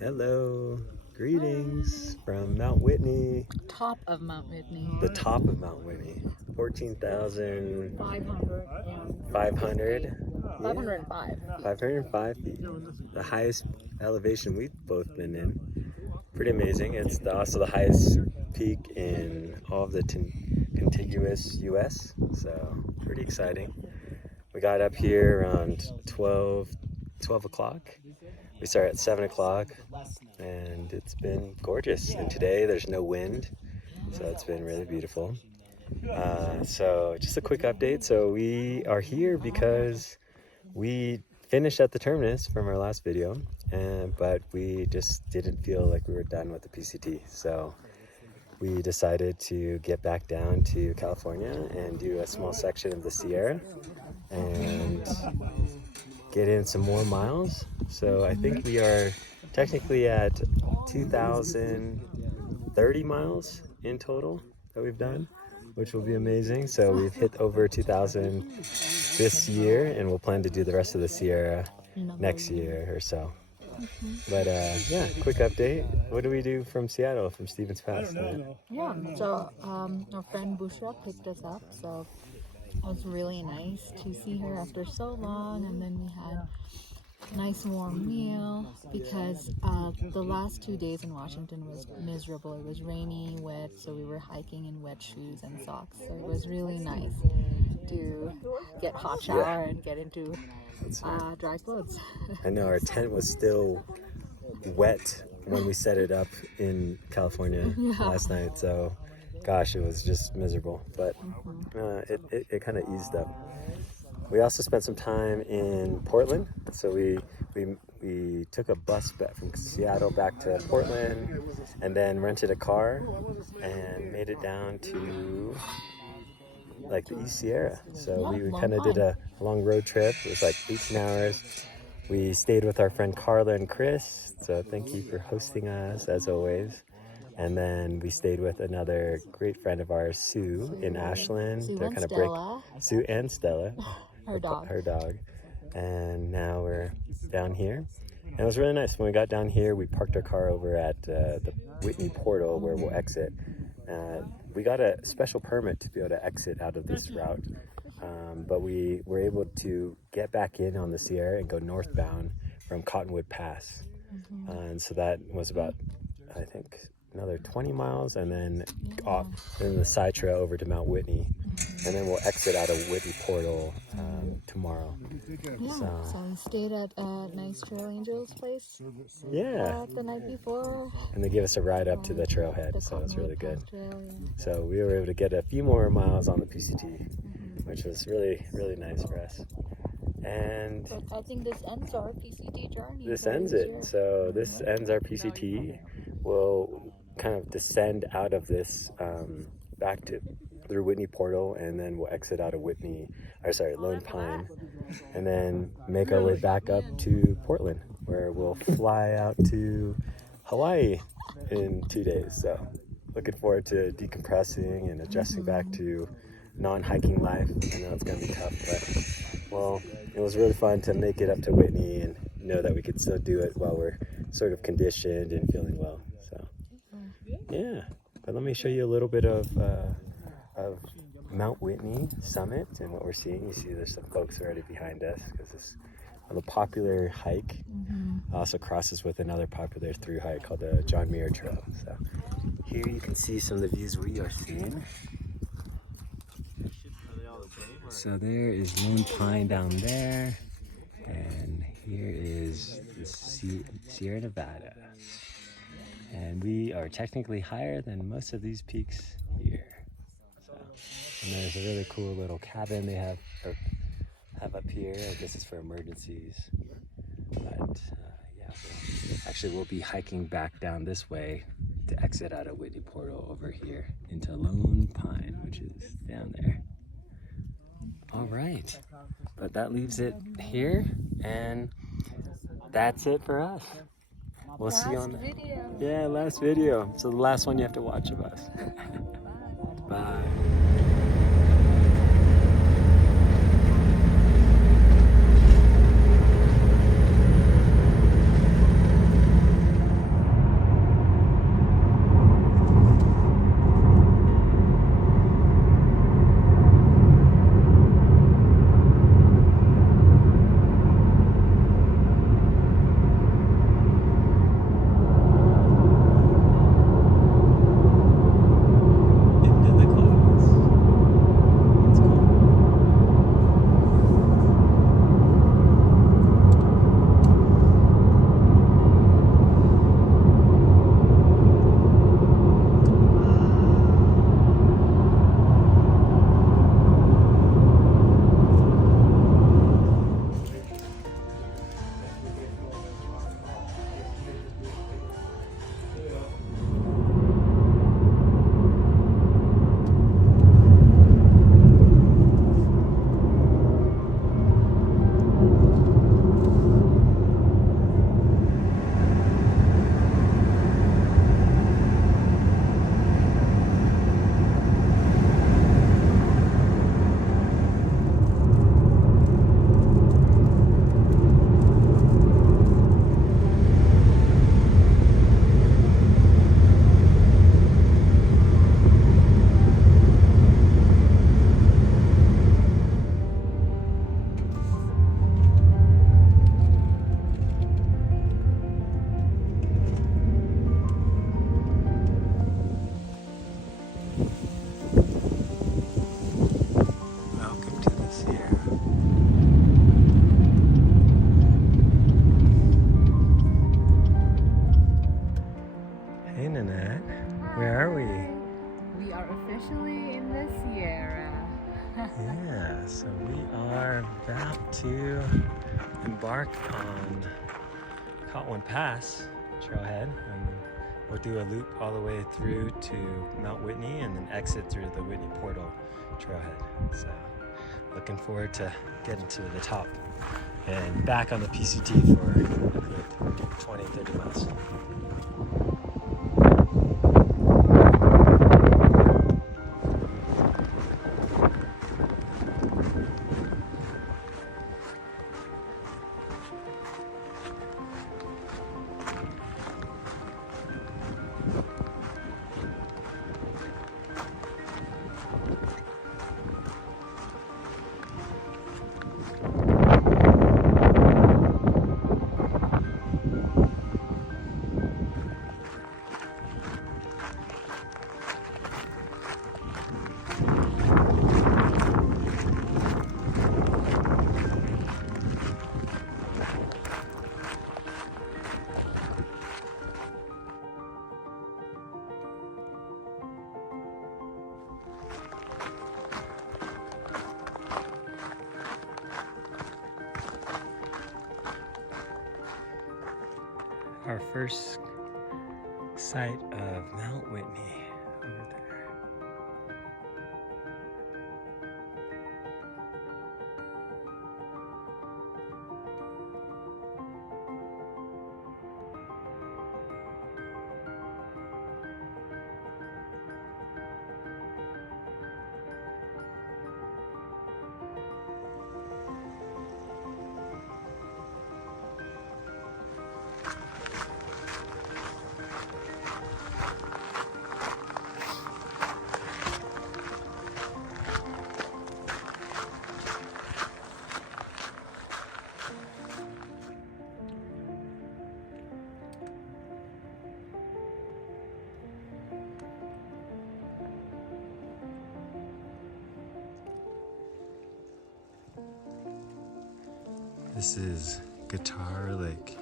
Hello, greetings from Mount Whitney. Top of Mount Whitney. The top of Mount Whitney, 14,500. 505 feet. The highest elevation we've both been in. Pretty amazing. It's also the highest peak in all of the contiguous U.S. So pretty exciting. We got up here around 12 o'clock. We started at 7 o'clock, and it's been gorgeous. And today there's no wind, so it's been really beautiful. So just a quick update. So we are here because we finished at the terminus from our last video, but we just didn't feel like we were done with the PCT. So we decided to get back down to California and do a small section of the Sierra and get in some more miles. So I think we are technically at 2,030 miles in total that we've done, which will be amazing. So we've hit over 2,000 this year, and we'll plan to do the rest of the Sierra next year or so. But yeah, quick update. What do we do from Seattle, from Stevens Pass? Yeah, so our friend Bushra picked us up, so it was really nice to see her after so long. And then we had a nice warm meal because the last 2 days in Washington was miserable. It was rainy, wet, so we were hiking in wet shoes and socks. So it was really nice to get hot shower and get into dry clothes. I know our tent was still wet when we set it up in California last night, so gosh, it was just miserable, but it kind of eased up. We also spent some time in Portland, so we took a bus back from Seattle back to Portland, and then rented a car and made it down to like the East Sierra. So we kind of did a long road trip. It was like 18 hours. We stayed with our friend Carla and Chris, so thank you for hosting us as always. And then we stayed with another great friend of ours, Sue, in Ashland. Sue and Stella, her dog. And now we're down here. And it was really nice. When we got down here, we parked our car over at the Whitney portal where we'll exit. We got a special permit to be able to exit out of this route, but we were able to get back in on the Sierra and go northbound from Cottonwood Pass. And so that was about, I think, another 20 miles, and then off in the side trail over to Mount Whitney, and then we'll exit out of Whitney portal tomorrow. So we stayed at a nice Trail Angels place the night before, and they gave us a ride up to the trailhead, so it's really good. So we were able to get a few more miles on the PCT, which was really, really nice for us. And but I think this ends our PCT journey. This ends it. So this ends our PCT. We'll kind of descend out of this back through Whitney portal, and then we'll exit out of Lone Pine, and then make our way back up to Portland, where we'll fly out to Hawaii in 2 days. So looking forward to decompressing and adjusting back to non-hiking life. I know it's going to be tough, but well, it was really fun to make it up to Whitney and know that we could still do it while we're sort of conditioned and feeling well. So yeah, but let me show you a little bit of Mount Whitney summit and what we're seeing. You see there's some folks already behind us because it's a popular hike. Also crosses with another popular through hike called the John Muir Trail. So here you can see some of the views we are seeing. So there is Lone Pine down there, and here is the Sierra Nevada. And we are technically higher than most of these peaks here. So, and there's a really cool little cabin they have up here. I guess it's for emergencies. But we'll be hiking back down this way to exit out of Whitney portal over here into Lone Pine, which is down there. All right, but that leaves it here, and that's it for us. We'll see you on the last video. So the last one you have to watch of us. Bye. Yeah, so we are about to embark on Cottonwood Pass trailhead, and we'll do a loop all the way through to Mount Whitney and then exit through the Whitney Portal trailhead. So looking forward to getting to the top and back on the PCT for a good 20-30 miles. Our first sight of Mount Whitney over there. This is Guitar Lake.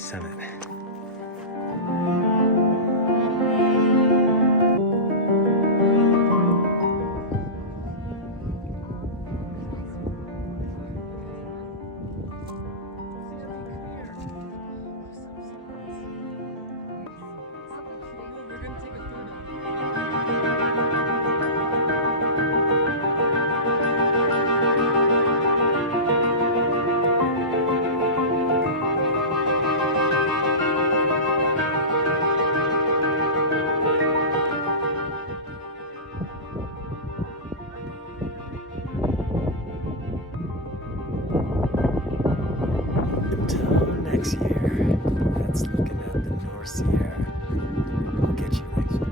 summit. Until next year, that's looking at the North Sierra. We'll get you next year.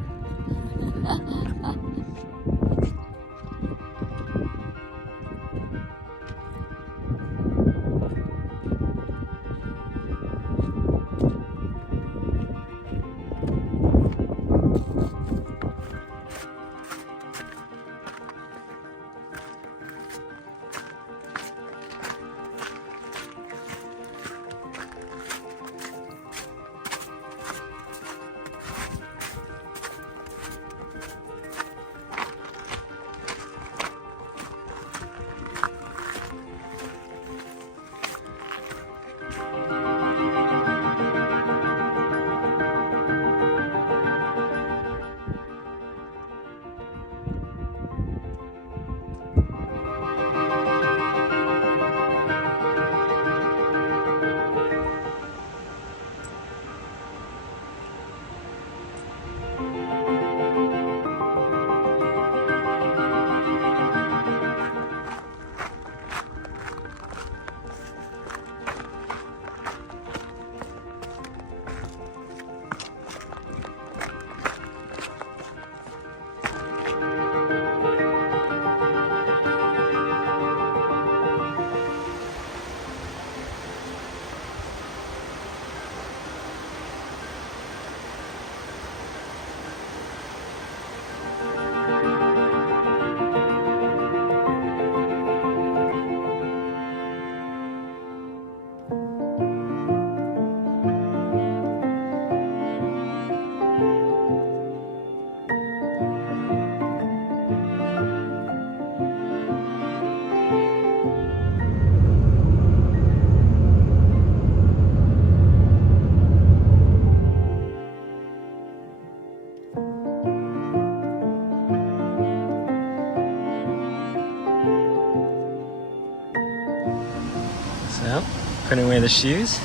So, putting away the shoes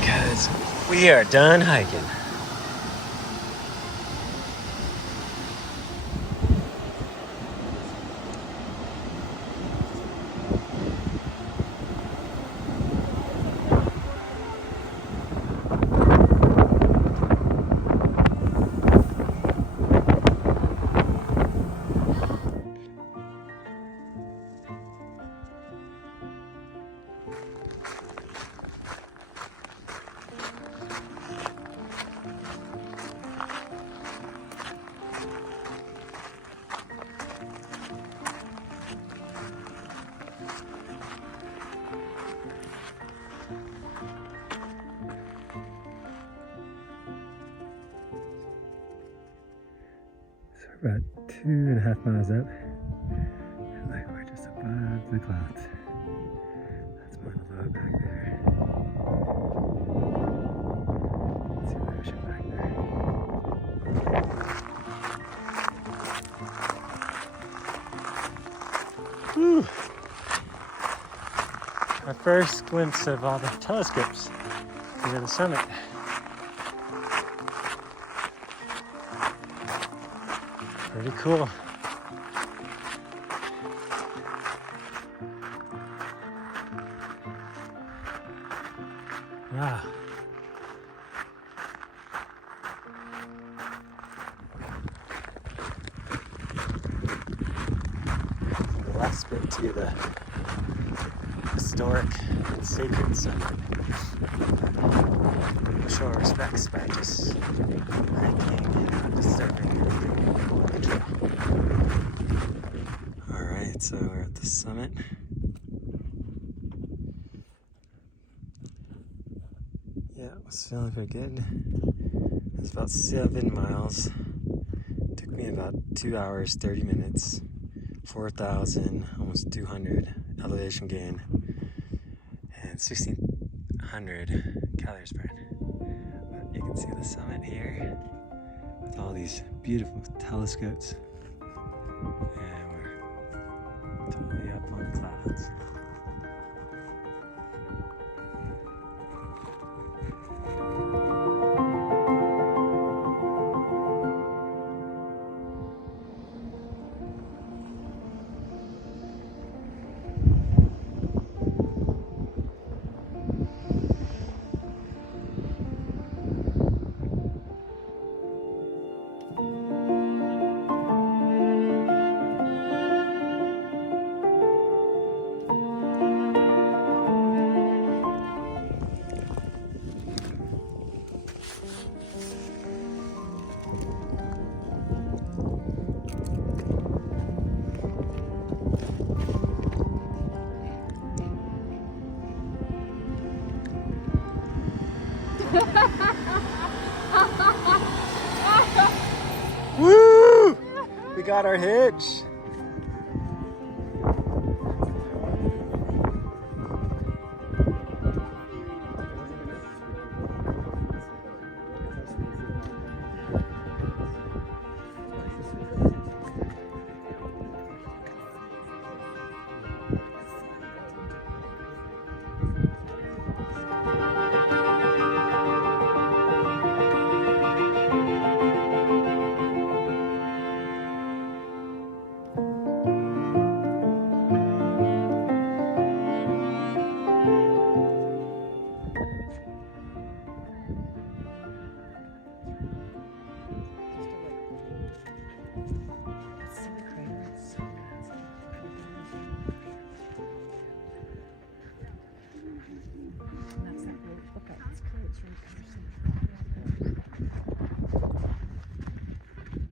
because we are done hiking. About 2.5 miles up, and like we're just above the clouds. That's Mauna Loa back there. See the ocean back there. Whew. Our first glimpse of all the telescopes near the summit. Pretty cool. Wow. The last bit to the historic and sacred summit. We'll show our respects by just hiking and disturbing everything along the trail. Alright, so we're at the summit. feeling pretty good. It's about 7 miles. Took me about 2 hours, 30 minutes. 4,000, almost 200 elevation gain. And 1,600 calories burned. But you can see the summit here with all these beautiful telescopes. And we're totally up on the clouds. Woo! We got our hitch.